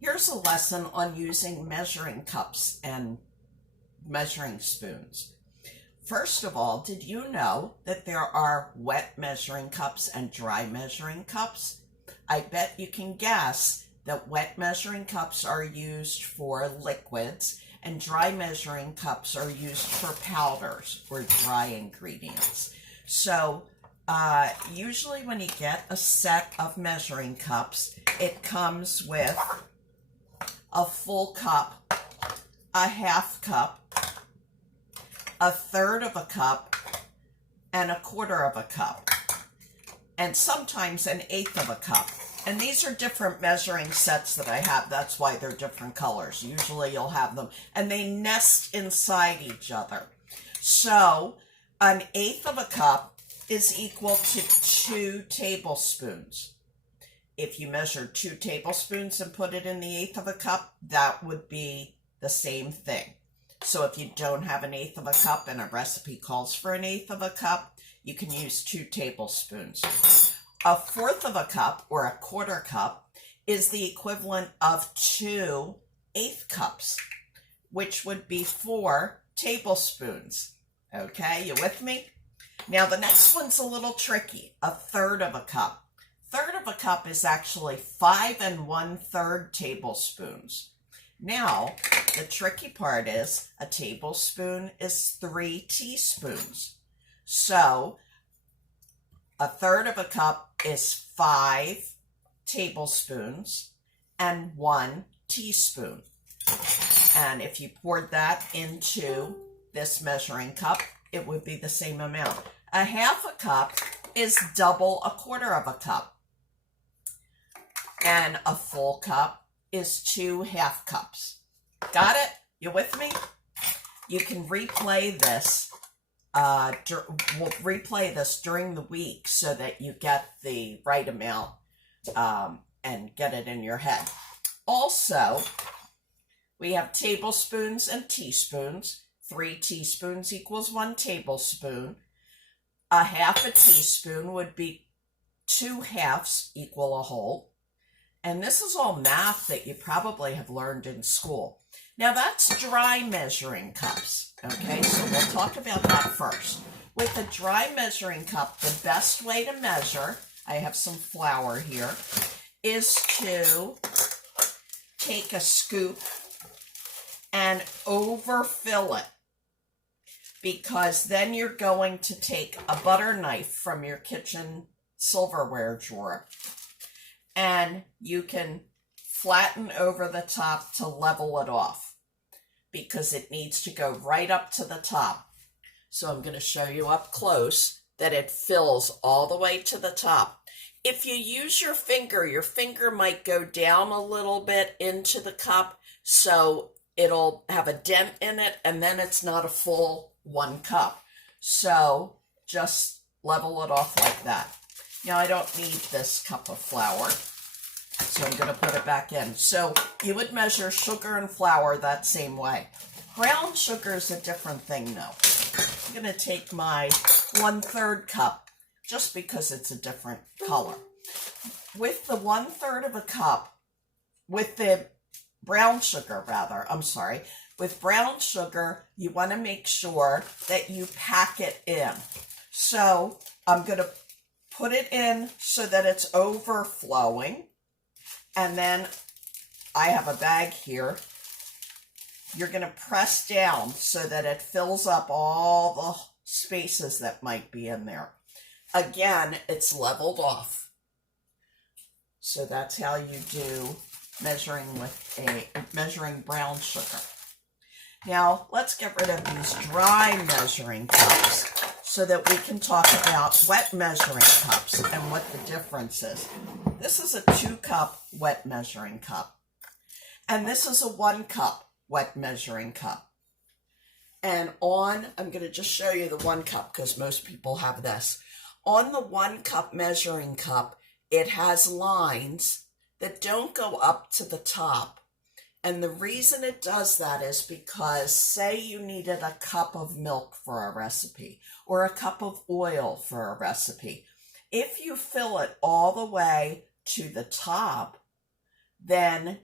Here's a lesson on using measuring cups and measuring spoons. First of all, did you know that there are wet measuring cups and dry measuring cups? I bet you can guess that wet measuring cups are used for liquids and dry measuring cups are used for powders or dry ingredients. So usually when you get a set of measuring cups, it comes with a full cup, a half cup, a third of a cup, and a quarter of a cup, and sometimes an eighth of a cup. And these are different measuring sets that I have. That's why they're different colors. Usually you'll have them, and they nest inside each other. So an eighth of a cup is equal to 2 tablespoons. If you measure 2 tablespoons and put it in the eighth of a cup, that would be the same thing. So if you don't have an eighth of a cup and a recipe calls for an eighth of a cup, you can use 2 tablespoons. A fourth of a cup or a quarter cup is the equivalent of 2 eighth cups, which would be 4 tablespoons. Okay, you with me? Now the next one's a little tricky. A third of a cup. Third of a cup is actually 5 1/3 tablespoons. Now, the tricky part is a tablespoon is 3 teaspoons. So, a third of a cup is 5 tablespoons and 1 teaspoon. And if you poured that into this measuring cup, it would be the same amount. A half a cup is double a quarter of a cup. And a full cup is 2 half cups. Got it? You with me? You can replay this. We'll replay this during the week so that you get the right amount and get it in your head. Also, we have tablespoons and teaspoons. 3 teaspoons equals 1 tablespoon. A half a teaspoon would be 2 halves equal a whole. And this is all math that you probably have learned in school. Now that's dry measuring cups, okay? So we'll talk about that first. With a dry measuring cup, the best way to measure, I have some flour here, is to take a scoop and overfill it. Because then you're going to take a butter knife from your kitchen silverware drawer and you can flatten over the top to level it off because it needs to go right up to the top. So I'm going to show you up close that it fills all the way to the top. If you use your finger might go down a little bit into the cup, so it'll have a dent in it, and then it's not a full 1 cup. So just level it off like that. Now I don't need this cup of flour, so I'm going to put it back in. So you would measure sugar and flour that same way. Brown sugar is a different thing though. I'm going to take my 1/3 cup just because it's a different color. With the 1/3 of a cup, with the brown sugar rather, with brown sugar, you want to make sure that you pack it in. So I'm going to put it in so that it's overflowing. And then I have a bag here. You're going to press down so that it fills up all the spaces that might be in there. Again, it's leveled off. So that's how you do measuring brown sugar. Now, let's get rid of these dry measuring cups so that we can talk about wet measuring cups and what the difference is. This is a 2-cup wet measuring cup. And this is a 1-cup wet measuring cup. And I'm going to just show you the 1 cup because most people have this. On the 1-cup measuring cup, it has lines that don't go up to the top. And the reason it does that is because, say you needed a cup of milk for a recipe or a cup of oil for a recipe. If you fill it all the way to the top, then